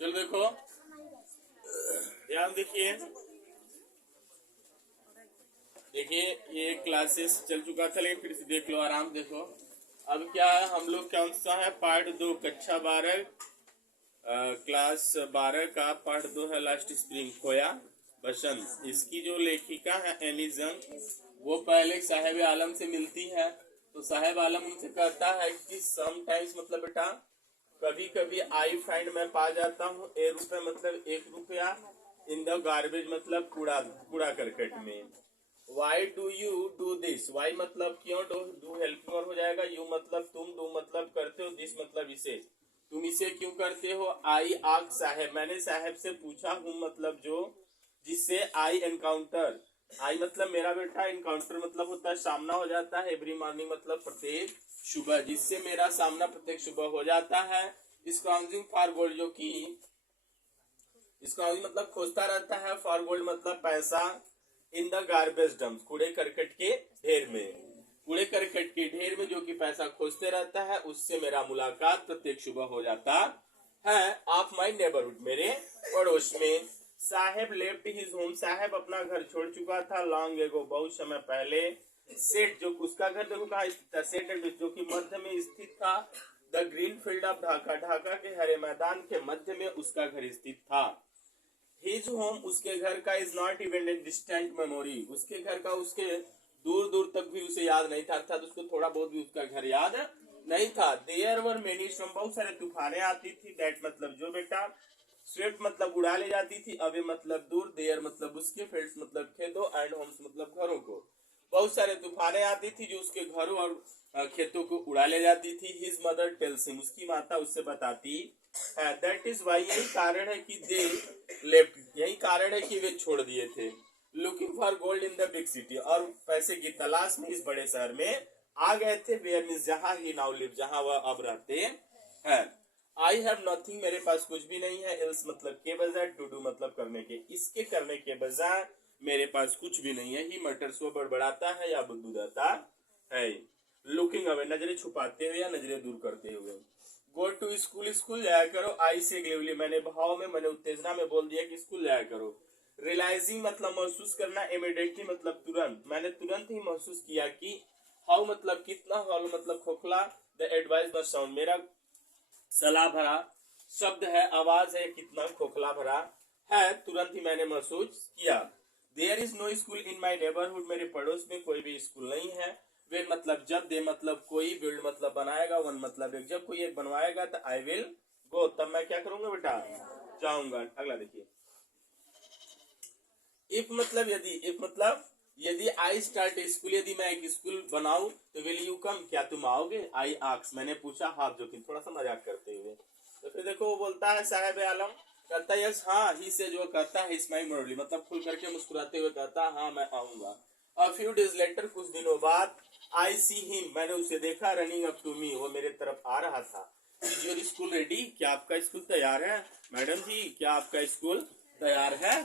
चलो देखो, ध्यान देखिए। देखिए ये क्लासेस चल चुका था, लेकिन फिर से देख लो, आराम देखो। अब क्या है, हम लोग कौन सा है, पार्ट 2, कक्षा 12, क्लास 12 का पार्ट 2 है, लास्ट स्प्रिंग, खोया बसंत। इसकी जो लेखिका है एलिजन, वो पहले साहेब आलम से मिलती है। तो साहेब आलम उनसे कहता है कि समटाइम्स मतलब बेटा, कभी कभी आई फाइंड मैं पा जाता हूँ ए रुपये मतलब 1 रुपया इन द गार्बेज मतलब कूड़ा कूड़ा करकट में। Why do you do this, why मतलब क्यों, डू हेल्पिंग और हो जाएगा, यू मतलब तुम, डू मतलब करते हो, दिस मतलब इसे, तुम इसे क्यों करते हो। आई आग साहेब, मैंने साहेब से पूछा हूँ मतलब जो, जिससे आई एनकाउंटर, आई मतलब मेरा बेटा, इनकाउंटर मतलब होता है सामना हो जाता है, एवरी मॉर्निंग मतलब प्रत्येक सुबह, जिससे मेरा सामना प्रत्येक सुबह हो जाता है। स्क्रॉन्जिंग फॉर गोल्ड, जो कि स्क्रॉन्जिंग मतलब खोजता रहता है, फॉर गोल्ड मतलब पैसा, इन द गार्बेज डम्प कूड़े करकट के ढेर में, कूड़े करकट के ढेर में जो कि पैसा खोजते रहता है, उससे मेरा मुलाकात प्रत्येक सुबह हो जाता है। ऑफ माई नेबरहुड, मेरे पड़ोस में। साहेब लेफ्ट हिज होम, साहेब अपना घर छोड़ चुका था, लॉन्ग एगो बहुत समय पहले। सेठ, जो उसका घर देखो कहाँ स्थित था, सेठ जो कि मध्य में स्थित था, the green field of Dhaka, Dhaka के हरे मैदान के मध्य में उसका घर स्थित था। हिज होम, उसके घर का, is not even a distant memory, उसके घर का उसके दूर दूर तक भी उसे याद नहीं था, अर्थात उसको थोड़ा बहुत भी उसका घर याद नहीं था। देयर वर मेनी स्टॉर्म, बहुत सारे तूफानें आती थी, दैट मतलब जो बेटा, स्विफ्ट मतलब उड़ा ले जाती थी, अवे मतलब दूर, देयर मतलब उसके, फील्ड्स मतलब खेतों, एंड होम्स मतलब घरों को। बहुत सारे तूफानें आती थी जो उसके घरों और खेतों को उड़ा ले जाती थी। हिज मदर टेल्स हिम, उसकी माता उससे बताती है, दैट इज वाई, यही कारण है कि दे लेफ्ट, यही कारण है कि वे छोड़ दिए थे। Looking for gold in the big city, और पैसे की तलाश में इस बड़े शहर में आ गए थे। वेयर मीन्स जहां ही नाउ लिव, जहां वह अब रहते हैं। आई हैव नथिंग, मेरे पास कुछ भी नहीं है, एल्स मतलब के बजाय, टू डू मतलब करने के, इसके करने के बजाय मेरे पास कुछ भी नहीं है। ही मटर्स, वो बड़बड़ाता है या बुदबुदाता है। लुकिंग अवे, नजरें छुपाते हुए या नजरें दूर करते हुए। गो टू स्कूल, स्कूल जाया करो। आई से ग्लेवली, मैंने भाव में, मैंने उत्तेजना में बोल दिया कि स्कूल जाया करो। रियलाइजिंग मतलब महसूस करना, इमीडिएटली मतलब तुरंत, मैंने तुरंत ही महसूस किया कि, हाउ मतलब कितना, हॉल मतलब खोखला, द एडवाइस द साउंड, मेरा सलाह भरा शब्द है, आवाज है, कितना खोखला भरा है, तुरंत ही मैंने महसूस किया। There is no school in my neighbourhood, मेरे पड़ोस में कोई भी स्कूल नहीं है। वे मतलब जब, दे मतलब कोई, बिल्ड मतलब बनाएगा, वन मतलब एक, जब कोई एक बनवाएगा तो आई विल गो, तब मैं क्या करूंगा बेटा, जाऊंगा। अगला देखिए, इफ मतलब यदि, इफ मतलब यदि आई स्टार्ट स्कूल, यदि मैं एक स्कूल बनाऊं तो विल यू कम, क्या तुम आओगे। आई आक्स, मैंने पूछा, हाफ जो कि थोड़ा सा मजाक करते हुए। तो फिर देखो वो बोलता है साहेब आलम, कहता है यस हाँ, ही से जो कहता है स्माइल मोरली मतलब खुल करके मुस्कुराते हुए कहता है हाँ मैं आऊंगा। अ फ्यू डेज लेटर, कुछ दिनों बाद, आई सी हिम, मैंने उसे देखा, रनिंग अप टू मी, वो मेरे तरफ आ रहा था। इज योर स्कूल रेडी, क्या आपका स्कूल तैयार है, मैडम जी क्या आपका स्कूल तैयार है।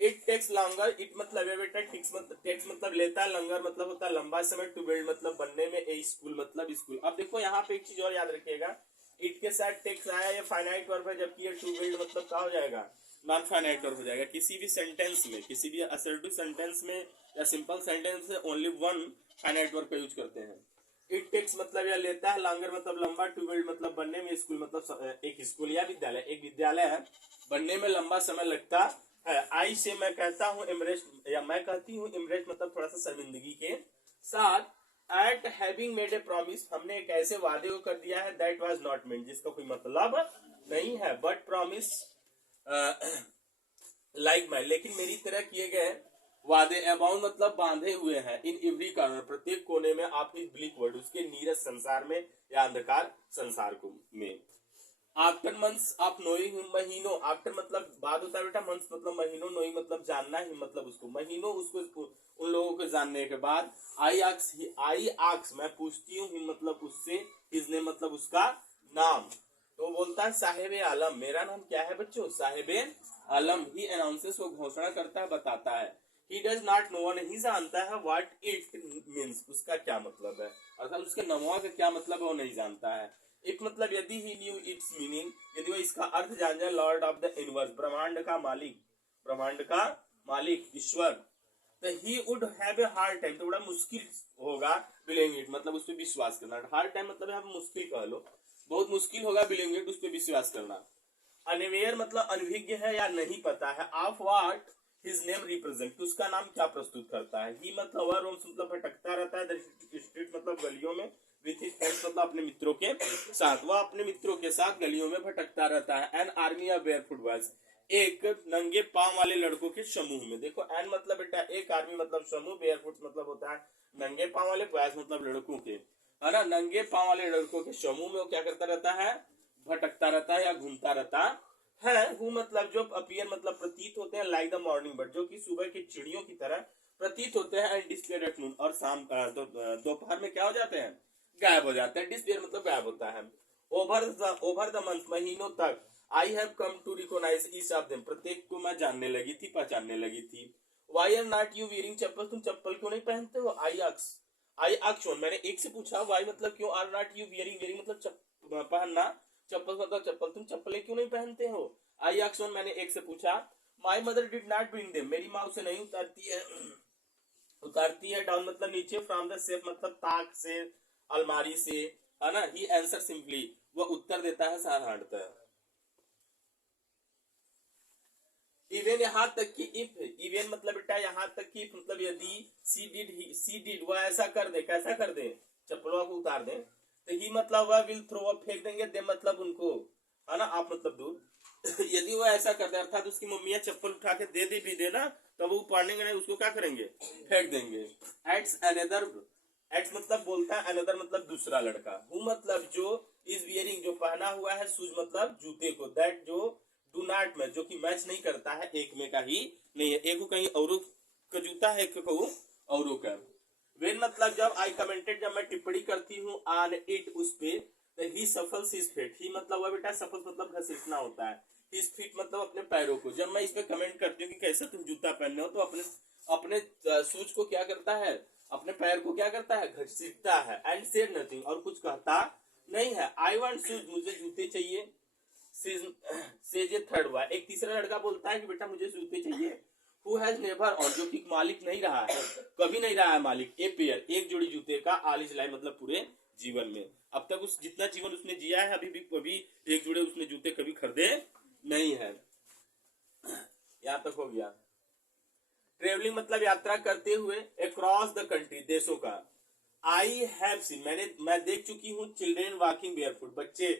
इट टेक्स लॉन्गर, इट मतलब है बेटा, टेक्स मतलब लेता है, लॉन्गर मतलब होता है लंबा समय, टू बिल्ड मतलब बनने में, ए स्कूल मतलब स्कूल। अब देखो यहाँ पे एक चीज और याद रखिएगा, इट के साथ टेक्स आया, ये फाइनाइट वर्ब है, जबकि ये टू बिल्ड मतलब क्या हो जाएगा, नॉन फाइनाइट वर्ब हो जाएगा। किसी भी सेंटेंस में, किसी भी असर्टिव सेंटेंस में या सिंपल सेंटेंस में ओनली वन फाइनाइट वर्ब का यूज करते हैं। इट टेक्स मतलब यह लेता है, लॉन्गर मतलब लंबा, टू बिल्ड मतलब बनने में, स्कूल मतलब एक स्कूल या विद्यालय, एक विद्यालय है, बनने में लंबा समय लगता है। आई से मैं कहता हूँ इमरेश, या मैं कहती हूँ इमरेश मतलब थोड़ा सा शर्मिंदगी के साथ। Eight having made a promise, हमने एक ऐसे वादे को कर दिया है, दैट वाज नॉट मेंट, जिसका कोई मतलब नहीं है, बट प्रॉमिस लाइक माई, लेकिन मेरी तरह किए गए वादे, अबाउंड मतलब बांधे हुए हैं, इन एवरी कॉर्नर प्रत्येक कोने में, आप इस ब्लिक वर्ल्ड, उसके नीरस संसार में या अंधकार संसार को में। आफ्टर मंथ्स ऑफ नोइंग, महीनों, आफ्टर मतलब बाद होता है बेटा, मंथ्स मतलब महीनों, नोइंग मतलब जानना ही, मतलब उसको महीनों, उसको उन लोगों को जानने के बाद, आई आक्स मैं पूछती हूँ, मतलब उससे, इसने मतलब उसका नाम। तो बोलता है साहेब आलम, मेरा नाम क्या है बच्चों, साहेब आलम। ही अनाउंसेस, वो घोषणा करता है, बताता है। ही डज नॉट नो, नहीं जानता है, व्हाट इट मीन्स, उसका क्या मतलब है, अर्थात उसके नमवा का क्या मतलब है वो नहीं जानता है। इफ मतलब यदि ही न्यू इट्स मीनिंग, यदि वो इसका अर्थ जान जाए, लॉर्ड ऑफ द यूनिवर्स, ब्रह्मांड का मालिक, ब्रह्मांड का मालिक ईश्वर, तो he would have a hard time, तो बड़ा मुश्किल होगा बिलीविंग इट, मतलब उस पर विश्वास करना। हार्ड टाइम मतलब आप मुश्किल कह लो, बहुत मुश्किल होगा बिलीविंग इट, उस पर विश्वास करना। अनवेयर मतलब अनभिज्ञ है या नहीं पता है, of what his name represent, उसका नाम क्या प्रस्तुत करता है। ही मतलब वह रोम्स मतलब भटकता रहता है, स्ट्रीट मतलब गलियों में, विथ हिज फ्रेंड्स मतलब अपने मित्रों के साथ, वह अपने मित्रों के साथ गलियों में भटकता रहता है। An army of barefoot boys, एक नंगे पांव वाले लड़कों के समूह में। देखो एन मतलब बेटा एक, आर्मी मतलब समूह, बेयरफुट मतलब होता है नंगे पांव वाले, बॉयज मतलब लड़कों के, है ना, नंगे पांव वाले लड़कों के समूह में वो क्या करता रहता है, भटकता रहता है या घूमता रहता है। हु मतलब जो अपीयर मतलब प्रतीत होते हैं, लाइक द मॉर्निंग बर्ड, जो कि सुबह की चिड़ियों की तरह प्रतीत होते हैं, एंड डिस्पेयर एट नून, और शाम दोपहर में क्या हो जाते हैं, गायब हो जाते हैं। डिस्पेयर मतलब गायब होता है। ओवर द मंथ, महीनों तक, I have come to recognise each of them, प्रत्येक को मैं जानने लगी थी, पहचानने लगी थी। Why are not you wearing chappal, तुम चप्पल क्यों नहीं पहनते हो। आई आस्क्ड, मैंने एक से पूछा, वाई मतलब क्यों, are not you wearing, wearing मतलब पहनना, चप्पल मतलब चप्पल, तुम चप्पलें क्यों नहीं पहनते हो। आई आस्क्ड, मैंने एक से पूछा, my mother did not bring them, मेरी माँ उसे नहीं उतारती है डाउन मतलब नीचे, फ्रॉम द सेफ मतलब ताक से, अलमारी से, है ना। ही आंसर सिंपली, वह उत्तर देता है साधारणतः। इवन यहाँ तक कि इफ, इवन मतलब बेटा यहाँ तक कि मतलब यदि सी डिड वह ऐसा कर दे, कैसा कर दे, चप्पलों को उतार दे, तो ही मतलब वह विल थ्रो, वह फेंक देंगे, दे मतलब उनको, है ना, आप मतलब दूर। यदि वो ऐसा कर दे, अर्थात उसकी मम्मियां चप्पल उठा के दे भी देना, तो वो पढ़ने नहीं, उसको क्या करेंगे, फेंक देंगे। एट्स अनदर, एट्स मतलब बोलता है, अनदर मतलब दूसरा लड़का, हु मतलब जो, इज वियरिंग जो पहना हुआ है, शूज मतलब जूते को, दैट जो डू नॉट मैच जो कि मैच नहीं करता है, एक में का ही नहीं है, एक को कहीं औरों का जूता है, एक को औरों का। वेन मतलब जब, आई कमेंटेड जब मैं टिप्पणी करती हूँ, ऑन इट उस पे, ही सफल्स हिज फीट, ही मतलब वह बेटा सफल मतलब घसीटना होता है, हिज फीट मतलब अपने पैरों को। जब मैं इस पे कमेंट करती हूँ कि कैसे तुम जूता पहनने हो, तो अपने अपने शूज को क्या करता है, अपने पैर को क्या करता है, घसीटता है। एंड सेड नथिंग, और कुछ कहता नहीं है। आई वांट शूज, मुझे जूते चाहिए। सेज ए थर्ड बॉय, एक तीसरा लड़का बोलता है कि बेटा मुझे जूते चाहिए। हु हैज नेवर ऑन, जो कि मालिक नहीं रहा है, कभी नहीं रहा है मालिक, ए पेयर एक जोड़ी जूते का, ऑल हिज लाइफ मतलब पूरे जीवन में, अब तक उस जितना जीवन उसने जिया है, अभी भी कभी एक जोड़े उसने जूते कभी खरीदे नहीं है। यहां तक हो गया। ट्रेवलिंग मतलब यात्रा करते हुए, अक्रॉस द कंट्री, देशों का। आई हैव सीन, मैं देख चुकी हूँ, चिल्ड्रेन वॉकिंग बेयरफुट, बच्चे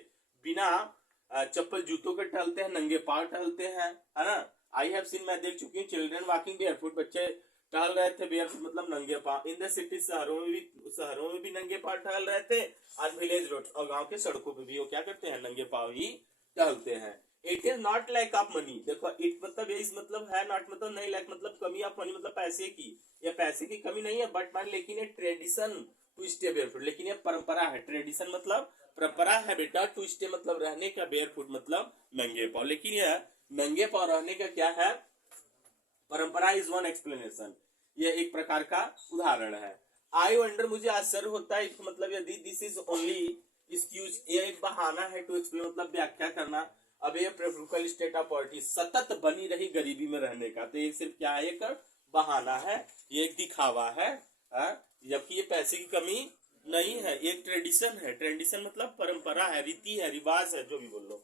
बिना चप्पल जूतों के टहलते हैं, नंगे पांव टहलते हैं, है ना। आई हैव सीन, मैं देख चुकी हूँ, चिल्ड्रेन वॉकिंग बेयरफुट, बच्चे टहल रहे थे बेयरफुट मतलब नंगे पांव। इन द सिटी, शहरों में भी नंगे पांव टहल रहे थे, और विलेज रोड और गांव के सड़कों पे भी वो क्या करते हैं, नंगे पांव ही टहलते हैं। It is not lack of money, देखो इट मतलब ये इस मतलब है, नॉट मतलब नहीं, लैक मतलब कमी ऑफ मनी मतलब पैसे की, या पैसे की कमी नहीं है, बट मान लेकिन ये ट्रेडिशन टू स्टे बेयरफुट, लेकिन ये परंपरा है। ट्रेडिशन मतलब परंपरा है बेटा, टू स्टे मतलब रहने का, बेयरफुट मतलब नंगे पांव, लेकिन यह नंगे पांव रहने का क्या है, परंपरा इज वन एक्सप्लेनेशन, ये एक प्रकार का उदाहरण है। आई वंडर, मुझे आश्चर्य होता है, मतलब यदि दिस इज ओनली एक्सक्यूज, ये एक बहाना है, टू एक्सप्लेन मतलब व्याख्या करना, अब ये प्रेफरिकल स्टेट ऑफ पॉवर्टी, सतत बनी रही गरीबी में रहने का, तो ये सिर्फ क्या है, एक बहाना है, ये एक दिखावा है, जबकि ये पैसे की कमी नहीं है, एक ट्रेडिशन है। ट्रेडिशन मतलब परंपरा है, रीति है, रिवाज है, जो भी बोल लो।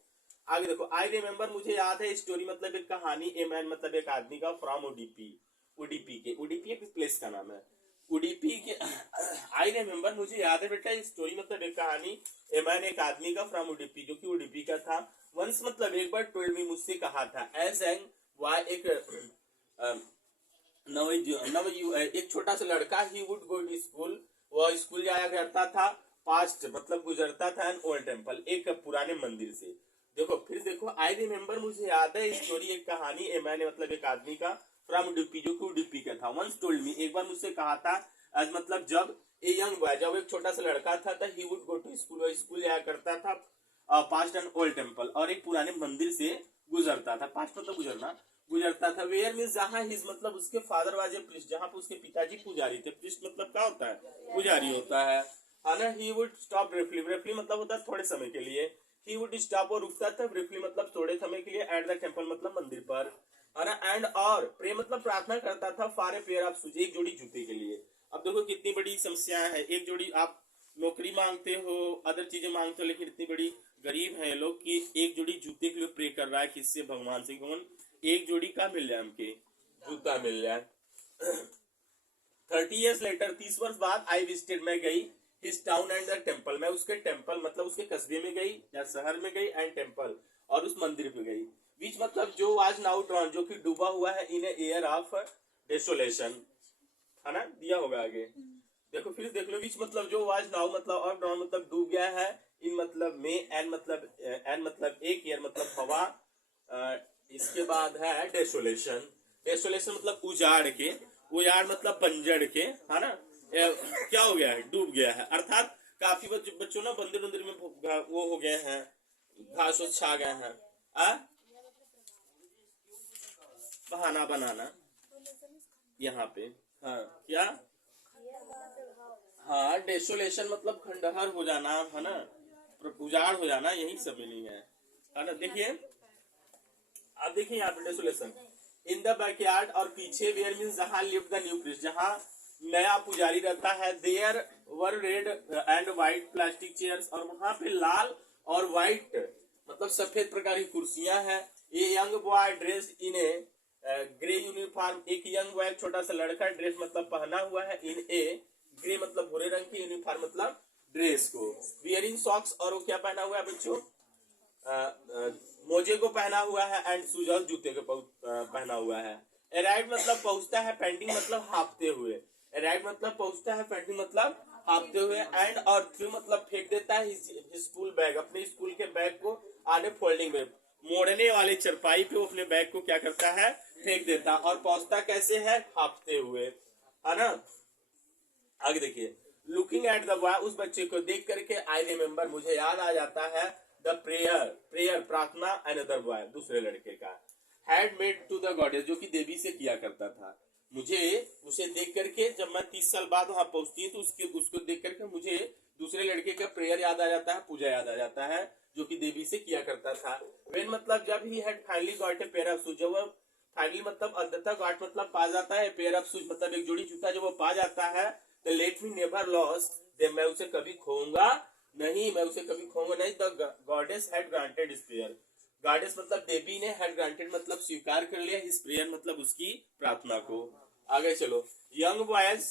आगे देखो, आई रिमेम्बर, मुझे याद है, स्टोरी मतलब एक कहानी, ए मैन मतलब एक आदमी का, फ्रॉम उडीपी, उडीपी एक प्लेस का नाम है, उडीपी के। आई रिमेम्बर, मुझे याद है बेटा, स्टोरी मतलब एक कहानी, ए मैन एक आदमी का, फ्रॉम उडीपी जो कि उडीपी का था। वंस मतलब एक बार, टोल्ड मी मुझसे कहा था, एज एंग वाई एक एक छोटा सा लड़का, he would go to school, वह स्कूल जाया करता था, पास्ट मतलब गुजरता था, एन ओल्ड टेम्पल एक पुराने मंदिर से। देखो फिर देखो, आई रिमेम्बर मुझे याद है, स्टोरी एक कहानी, ए मैंने मतलब एक आदमी का, फ्रॉम उडुपी जो कि उडुपी का था। वंस टोल्ड मी, एक बार मुझसे कहा था, आज मतलब जब ए यंग बॉय, जब एक छोटा सा लड़का था, he would go to school, वह स्कूल जाया करता था, पास्ट एन ओल्ड टेम्पल, और एक पुराने मंदिर से गुजरता था, पास्ट मतलब गुजरना, गुजरता था। वेयर मीन्स जहाँ हिज मतलब उसके फादर वाज ए प्रीस्ट, जहाँ पे उसके पिताजी पुजारी थे। प्रीस्ट मतलब क्या होता है, पुजारी होता है ना। He would stop briefly, briefly मतलब होता है थोड़े समय के लिए, ही वुड स्टॉप और रुकता था, ब्रीफली मतलब थोड़े समय के लिए, एट द टेम्पल मतलब मंदिर पर, है ना, एंड और प्रे मतलब प्रार्थना करता था, for a pair of shoes एक जोड़ी जूते के लिए। अब देखो कितनी बड़ी समस्या है, एक जोड़ी आप नौकरी मांगते हो, अदर चीजें मांगते हो, लेकिन इतनी बड़ी गरीब है लोग कि एक जोड़ी जूते के लिए प्रे कर रहा है किससे, भगवान से, कौन, एक जोड़ी का मिल जाए, हमके जूता मिल जाए। 30 years later 30 वर्ष बाद, आई विजिटेड मैं गई, his town and the temple, मैं उसके टेम्पल मतलब उसके कस्बे में गई या शहर में गई, एंड टेम्पल और उस मंदिर पे गई, बीच मतलब जो आज नाउ ड्रॉन जो कि डूबा हुआ है, इन एयर ऑफ डेसोलेशन, है ना, दिया होगा आगे, देखो फिर देख लो, बीच मतलब जो आज नाउ मतलब और ड्रॉन मतलब डूब गया है, इन मतलब में, एन मतलब एक, ईयर मतलब हवा, इसके बाद है डेसोलेशन, डेसोलेशन मतलब उजाड़ के, उजाड़ मतलब बंजर के, है ना, क्या हो गया है, डूब गया है, अर्थात काफी बच्चों ना मंदिर मंदिर में वो हो गए हैं, घास छा गए हैं, बहाना बनाना यहाँ पे, हाँ क्या, हाँ डेसोलेशन मतलब खंडहर हो जाना, है ना, उजाड़ हो जाना, यही सब मीनिंग है ना। देखिए अब देखिए यहाँ पे डेसोलेशन, इन द बैकयार्ड और पीछे, वेयर मीन्स जहाँ लिव्ड द न्यू प्रीस्ट, जहाँ नया पुजारी रहता है, there were red and white plastic chairs, और वहां पे लाल और व्हाइट मतलब सफेद प्रकार की कुर्सियां हैं, ये young boy dress in A grey uniform, एक यंग बॉय छोटा सा लड़का ड्रेस मतलब पहना हुआ है, इन ए ग्रे मतलब भूरे रंग की, यूनिफॉर्म मतलब ड्रेस को, वियरिंग सॉक्स, और वो क्या पहना हुआ है बच्चों, मोजे को पहना हुआ है, एंड शूज और जूते को पहना हुआ है। अराइव मतलब पहुंचता है, पेंडिंग मतलब हाफते हुए, अराइव मतलब पहुंचता है, पेंडिंग मतलब हाफते हुए, एंड और थ्रू मतलब फेंक देता है स्कूल बैग, अपने स्कूल के बैग को आने फोल्डिंग में, मोड़ने वाले चरपाई पे वो अपने बैग को क्या करता है, फेंक देता, और पहुंचता कैसे है, हाफते हुए, है ना। आगे देखिए, लुकिंग एट द बॉय, उस बच्चे को देख करके, आई रिमेम्बर मुझे याद आ जाता है, द प्रेयर प्रार्थना, अनदर बॉय दूसरे लड़के का, had made to the goddess, जो कि देवी से किया करता था, मुझे उसे देख करके, जब मैं 30 साल बाद वहां पहुंचती हूँ तो उसको देख करके मुझे दूसरे लड़के का प्रेयर याद आ जाता है, पूजा याद आ जाता है, जो कि देवी से किया करता था। वेन मतलब जब he had finally got a pair of shoes, जब वो फाइनली मतलब अंततः गॉट मतलब पा जाता है, पेयर ऑफ शूज मतलब एक जोड़ी जूता जब वो पा जाता है, तो लेट मी नेवर लॉस दे, मैं उसे कभी खोऊंगा नहीं, मैं उसे कभी खोऊंगा नहीं, the goddess had granted his prayer, goddess मतलब देवी ने, हैड ग्रांटेड मतलब स्वीकार कर लिया, हिज प्रेयर मतलब उसकी प्रार्थना को। आगे चलो, यंग बॉयज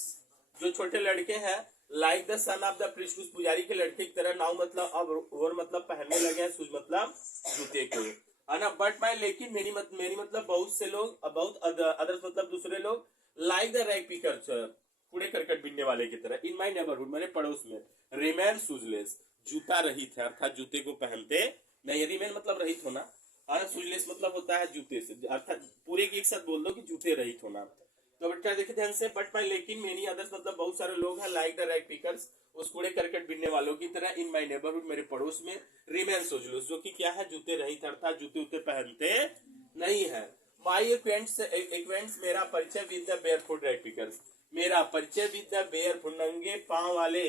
जो छोटे लड़के हैं, like the son of the priest, उस पुजारी के लड़के की तरह, नाउ मतलब अब और मतलब पहनने लगे हैं, शूज मतलब जूते को, है ना, बट माई लेकिन मेरी मतलब बहुत से लोग, बहुत अदर्स मतलब दूसरे लोग, लाइक द रैग पिकर कूड़े करकट बिनने वाले की तरह, इन माई नेबरहुड मेरे पड़ोस में, रिमेन शूजलेस जूता रहित है, अर्थात जूते को पहनते नहीं, रिमेन मतलब रहित होना, और शूजलेस मतलब होता है जूते से, अर्थात पूरे के एक साथ बोल दो कि जूते रहित होना। तो बेटा देखिए ध्यान से, बट माई लेकिन मेनी अदर्स मतलब बहुत सारे लोग हैं, लाइक द रैग पिकर्स उस कूड़े करकट बिनने वालों की तरह, इन माई नेबरहुड मेरे पड़ोस में, रिमेन शूजलेस जो कि क्या है, जूते रहित, अर्थात जूते उते पहनते नहीं है। माई एक्वेंट्स मेरा परिचय with the barefoot rag pickers, मेरा परिचय विद द बेयरफुट नंगे पांव वाले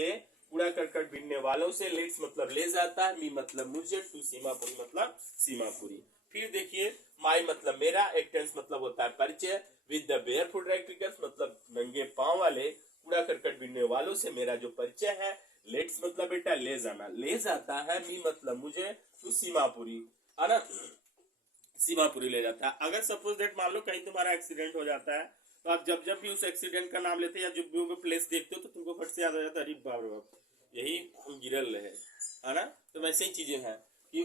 कूड़ा करकट बिनने वालों से, लेट्स मतलब ले जाता है, मी मतलब मुझे, टू सीमापुरी मतलब सीमापुरी। फिर देखिए, माई मतलब मेरा, एक्टेंस मतलब होता है परिचय, with the barefoot rag pickers मतलब नंगे पांव वाले कूड़ा करकट बिनने वालों से मेरा जो परिचय है, लेट्स मतलब बेटा ले जाना, ले जाता है, मी मतलब मुझे, टू सीमापुरी, है ना, सीमापुरी ले जाता है। अगर सपोज डेट मान लो कहीं तुम्हारा एक्सीडेंट हो जाता है, तो आप जब जब भी उस एक्सीडेंट का नाम लेते हैं या जब भी वो प्लेस देखते हो, तो तुमको फट से याद आ जाता है, अरे बाप रे बाप यही गिरल है ना। तो वैसे ही चीजें हैं कि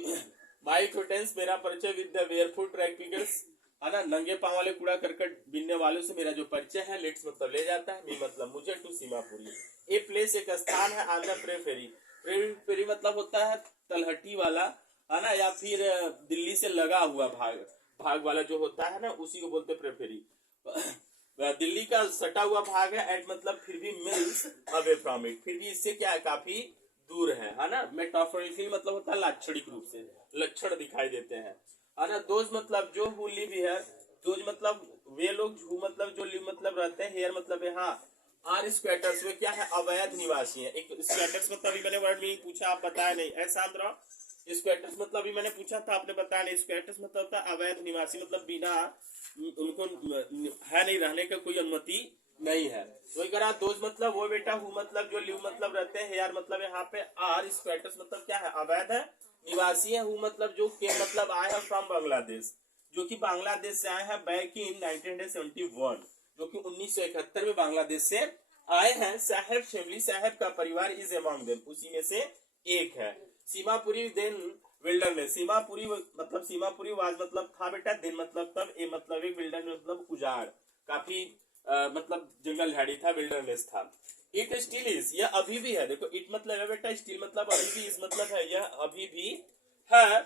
माई एक्वेंटेंस मेरा परिचय with the barefoot rag pickers, है ना, नंगे पांव वाले कूड़ा करकट बिनने वालों से मेरा जो परिचय है, लेट्स मतलब ले जाता है, मी मतलब मुझे, टू सीमापुरी, ए प्लेस एक स्थान है, ऑन द प्रेफेरी, प्रेफेरी मतलब होता है तलहटी वाला, है ना, या फिर दिल्ली से लगा हुआ भाग वाला जो होता है ना, उसी को बोलते प्रेफेरी, दिल्ली का सटा हुआ भाग है, एट मतलब फिर भी मिल्स अवे फ्रॉम इट, फिर भी इससे क्या है, काफी दूर है ना। मेटाफोरिकली मतलब होता है लाक्षणिक रूप से, लक्षण दिखाई देते हैं, है ना। दोज मतलब जो हु लिव हियर, दोज मतलब वे लोग, हु मतलब जो लिव मतलब रहते हैं, हियर मतलब यहाँ, आर स्क्वेटर्स में क्या है, अवैध निवासी है। एक स्क्वेटर्स मतलब मैंने वर्ड में पूछा, आप बताया नहीं, ऐसा स्क्वैटर्स मतलब अभी मैंने पूछा था, आपने बताया नहीं। स्क्वैटर्स मतलब होता है अवैध निवासी, मतलब बिना उनको है नहीं, रहने का कोई अनुमति नहीं है। वही करा दोस्त मतलब वो बेटा, हु मतलब जो, लिव मतलब रहते हैं, यार मतलब यहाँ पे आर। स्क्वैटर्स मतलब क्या है, अवैध है निवासी है। हु मतलब जो के मतलब आए हैं फ्रॉम बांग्लादेश, जो कि बांग्लादेश से आए हैं बैक इन 1971, जो कि 1971 में बांग्लादेश से आए हैं। साहेब फैमिली, साहेब का परिवार इज अमंग देम, उसी में से एक है। सीमापुरी देन विल्डरनेस, सीमापुरी मतलब सीमापुरी वाज मतलब था बेटा, दिन मतलब तब, ए मतलब एक, विल्डरनेस मतलब उजाड़, काफी मतलब जंगल झाड़ी था, विल्डरनेस था। इट स्टिल इज, यह अभी भी है। देखो इट मतलब है बेटा, स्टिल मतलब अभी भी, इस मतलब है यह अभी भी है।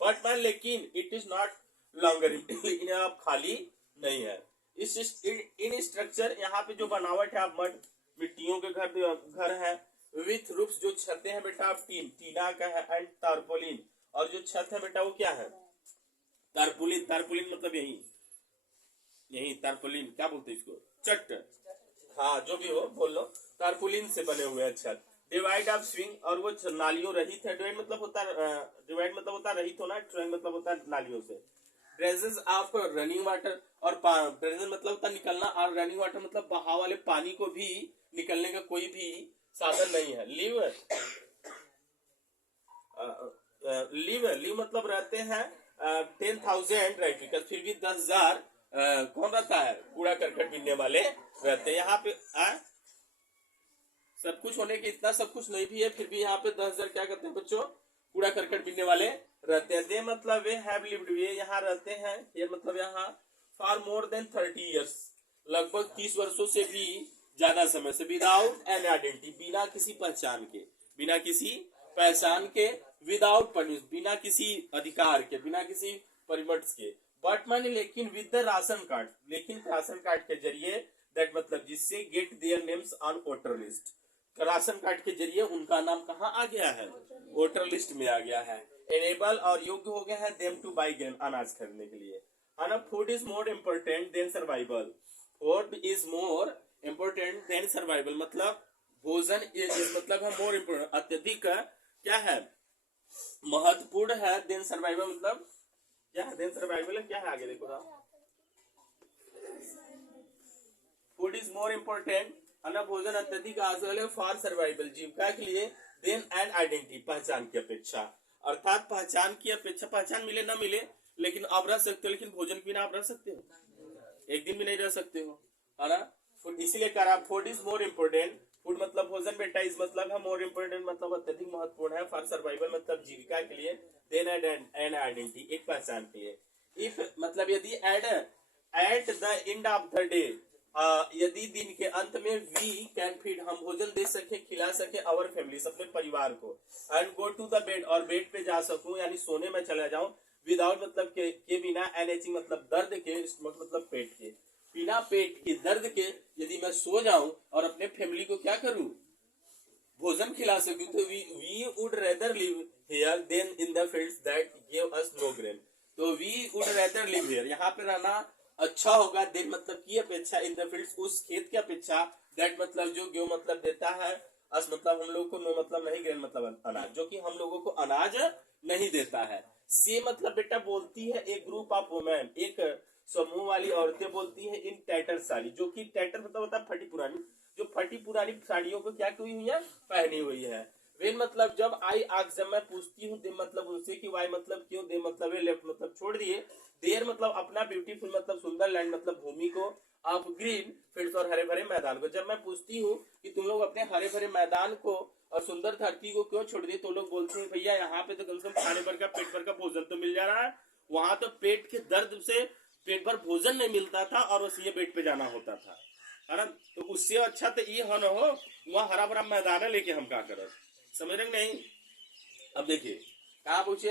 बट मैन लेकिन इट इज नॉट लॉन्गर, लेकिन अब खाली नहीं है। इस इन स्ट्रक्चर यहाँ पे जो बनावट है, आप मड मिट्टियों के घर है, विथ रूफ्स जो छतें हैं बेटा आप टीना का है, एंड तारपोलिन, और जो छत है बेटा वो क्या है, तारपुलिन। तारपुलिन मतलब यही तारपुलिन क्या बोलते हैं इसको, चट, हाँ जो भी हो बोल लो, तारपुलिन से बने हुए हैं छत। डिवाइड ऑफ स्विंग, और वो नालियों रहित है। डिवाइड मतलब होता है, डिवाइड मतलब होता है रहित होना, ट्रेन मतलब होता है नालियों से। ड्रेजेस ऑफ रनिंग वाटर, और ड्रेजेस मतलब होता है निकलना, और रनिंग वाटर मतलब बहाव वाले पानी को भी निकलने का कोई भी साधन नहीं है। लिव लिव मतलब रहते हैं 10,000 राइफिकल, फिर भी 10,000 कौन रहता है, कूड़ा करकट बीनने वाले रहते हैं यहाँ पे। सब कुछ होने के इतना सब कुछ नहीं भी है, फिर भी यहाँ पे 10,000 क्या करते हैं बच्चों, कूड़ा करकट बीनने वाले रहते हैं। दे मतलब वे हैव लिव्ड, वे यहाँ रहते हैं, ये मतलब यहाँ फॉर मोर देन 30 ईयर्स, लगभग 30 वर्षों से भी ज्यादा समय से। विदाउट एन आइडेंटिटी, बिना किसी पहचान के, बिना किसी पहचान के। विदाउट परमिशन, बिना किसी अधिकार के, बिना किसी परमिट्स के। बट मानी लेकिन विद द राशन कार्ड, लेकिन राशन कार्ड के जरिए, दैट मतलब जिससे get their names on voter list, ration card के जरिए उनका नाम कहाँ आ गया है, वोटर लिस्ट में आ गया है। एनेबल और योग्य हो गया है देम टू बाई ग्रेन, अनाज खरीदने के लिए। Food is more important then survival, food is more important then survival मतलब भोजन इज मतलब है मोर इम्पोर्टेंट, अत्यधिक क्या है, महत्वपूर्ण है। देन सर्वाइवल मतलब क्या है, देन सर्वाइवल है क्या है, आगे देखो ना। फूड इज मोर इम्पोर्टेंट, भोजन अत्यधिक आवश्यक है फॉर सर्वाइवल, जीविका के लिए। देन एंड आइडेंटिटी, पहचान की अपेक्षा, अर्थात पहचान की अपेक्षा, पहचान मिले ना मिले लेकिन आप रह सकते हो, लेकिन भोजन के बिना आप रह सकते हो, एक दिन भी नहीं रह सकते हो, है ना। फूड इसलिए करा, food is more important, food मतलब भोजन बेटा, इस मतलब है मोर इम्पोर्टेंट मतलब अत्यधिक महत्वपूर्ण है, फॉर सर्वाइवल मतलब जीविका के लिए। देन एंड आइडेंटिटी, एक पहचान के लिए। इफ मतलब यदि at the end of the day, यदि दिन के अंत में वी कैन फीड, हम भोजन दे सके, खिला सके अवर फैमिली, अपने परिवार को। And go to the bed, और बेड पे जा सकूं यानी सोने में चला जाऊं। विदाउट मतलब के बिना, एनएचिंग मतलब दर्द के, स्टमक मतलब पेट के, बिना पेट के दर्द के यदि मैं सो जाऊं और अपने फैमिली को क्या करूं, भोजन खिला सकूं, तो we would rather live here than in the fields that give us no grain, तो we would rather live here, यहाँ पे रहना अच्छा होगा, देन मतलब की अपेक्षा, इन द फील्ड्स उस खेत की अपेक्षा, दैट मतलब जो गेहूं मतलब देता है, अस मतलब हम लोग को, नो मतलब नहीं, ग्रेन मतलब अनाज, जो कि हम लोगों को अनाज नहीं देता है। से मतलब बेटा बोलती है एक ग्रुप ऑफ वुमेन, एक समूह वाली औरतें बोलती है इन टैटर साड़ी, जो कि टैटर मतलब होता है फटी पुरानी, जो फटी पुरानी साड़ियों को क्या की हुई है, पहनी हुई है। वेन मतलब जब आई आग, जब मैं पूछती हूँ, दे मतलब उनसे कि वाई मतलब क्यों, दे मतलब लेफ्ट मतलब छोड़ दिए, देर मतलब अपना ब्यूटीफुल मतलब सुंदर लैंड मतलब भूमि को, ऑफ ग्रीन फील्ड्स और हरे भरे मैदान को। जब मैं पूछती हूँ कि तुम लोग अपने हरे भरे मैदान को और सुंदर धरती को क्यों छोड़ दिए, तो लोग बोलते हैं भैया यहाँ पे तो कम से कम खाने भर का, पेट भर का भोजन तो मिल जा रहा है, वहां तो पेट के दर्द से पेट भर भोजन नहीं मिलता था और बस ये बेड पे जाना होता था, है ना। तो उससे अच्छा तो ये हो, न हो वहाँ हरा भरा मैदान लेके हम क्या करें, समझ रहे नहीं। अब देखिए कहा पूछे,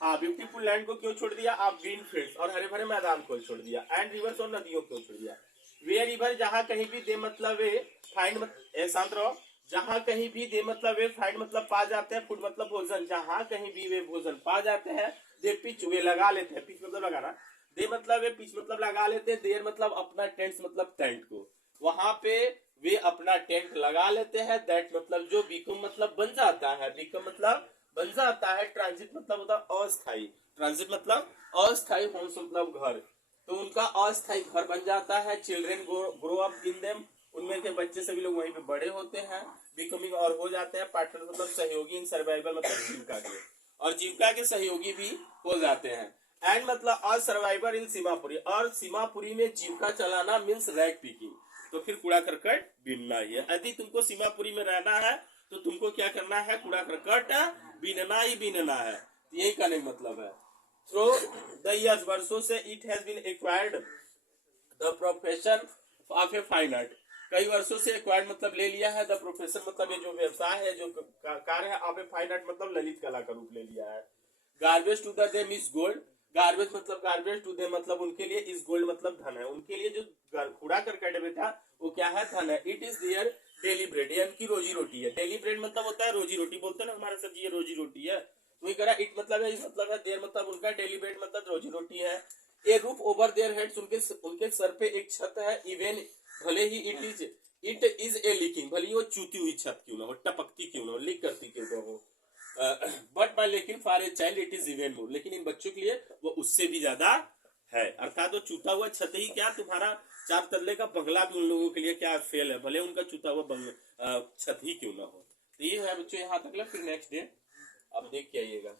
हाँ ब्यूटीफुल लैंड को क्यों छोड़ दिया, आप ग्रीन फील्ड्स और हरे भरे मैदान को छोड़ दिया, एंड रिवर्स और नदियों को छोड़ दिया। वे रिवर जहाँ कहीं भी दे मतलब वे फाइंड, शांत रहो, जहाँ कहीं भी दे मतलब वे फाइंड मतलब पा जाते हैं, फूड मतलब भोजन, जहाँ कहीं भी वे भोजन पा जाते हैं, दे पिच वे लगा लेते हैं, पिच मतलब लगाना, दे मतलब वे पिच मतलब लगा लेते हैं, देर मतलब अपना टेंट मतलब टेंट को, वहां पे वे अपना टेंट लगा लेते हैं, दैट मतलब जो बिकम मतलब बन जाता है, बिकम मतलब बन जाता है। ट्रांजिट मतलब होता है अस्थाई, ट्रांजिट मतलब अस्थाई होम्स मतलब घर, तो उनका अस्थाई घर बन जाता है। Children grow up in them, उनमें के बच्चे सभी लोग वहीं पे बड़े होते हैं। बिकमिंग और हो जाते हैं। पार्टनर मतलब सहयोगी, इन सर्वाइवल मतलब जीविका के, और जीविका के सहयोगी भी हो जाते हैं। एंड मतलब और सर्वाइवर इन सीमापुरी, और सीमापुरी में जीविका चलाना मीन्स रैग पिकिंग, तो फिर कूड़ा करकट बीनना ही है। यदि तुमको सीमापुरी में रहना है तो तुमको क्या करना है, कूड़ा करकट बीनना ही बीनना है। यही कहने का मतलब है। थ्रू द इयर्स, वर्षों से, it has been acquired the profession of a fine art, कई वर्षों से एक्वायर्ड मतलब ले लिया है, द प्रोफेशन मतलब ये जो व्यवसाय है, जो कार्य है, ऑफ ए फाइन आर्ट मतलब ललित कला का रूप ले लिया है। Garbage to them is gold, garbage मतलब गार्बेज टू देम मतलब उनके लिए, इज गोल्ड मतलब धन है, उनके लिए जो कूड़ा करकट बेटा वो क्या है, धन है। It is their daily bread, ये उनकी रोजी रोटी है। डेली ब्रेड मतलब होता है रोजी रोटी, बोलते हैं ना हमारे सर जी ये रोजी रोटी है, वही करा। इट मतलब है, इस मतलब है, देयर मतलब उनका, डेली ब्रेड मतलब रोजी रोटी है। ए रूफ ओवर देयर हेड्स, उनके सर पे एक छत है। इवन भले ही इट इज ए लीकिंग, भले ही वो चूती हुई छत क्यों ना हो, टपकती क्यों ना हो, लीक करती क्यों ना हो, बट बाय, लेकिन for a child it is even more, लेकिन इन बच्चों के लिए वो उससे भी ज्यादा है। अर्थात वो चूता हुआ छत ही क्या, तुम्हारा 4 तल्ले का बंगला भी उन लोगों के लिए क्या फेल है, भले उनका चूता हुआ छत ही क्यों ना हो। तो ये है बच्चों यहाँ तक, फिर नेक्स्ट डे आप देख के आइएगा।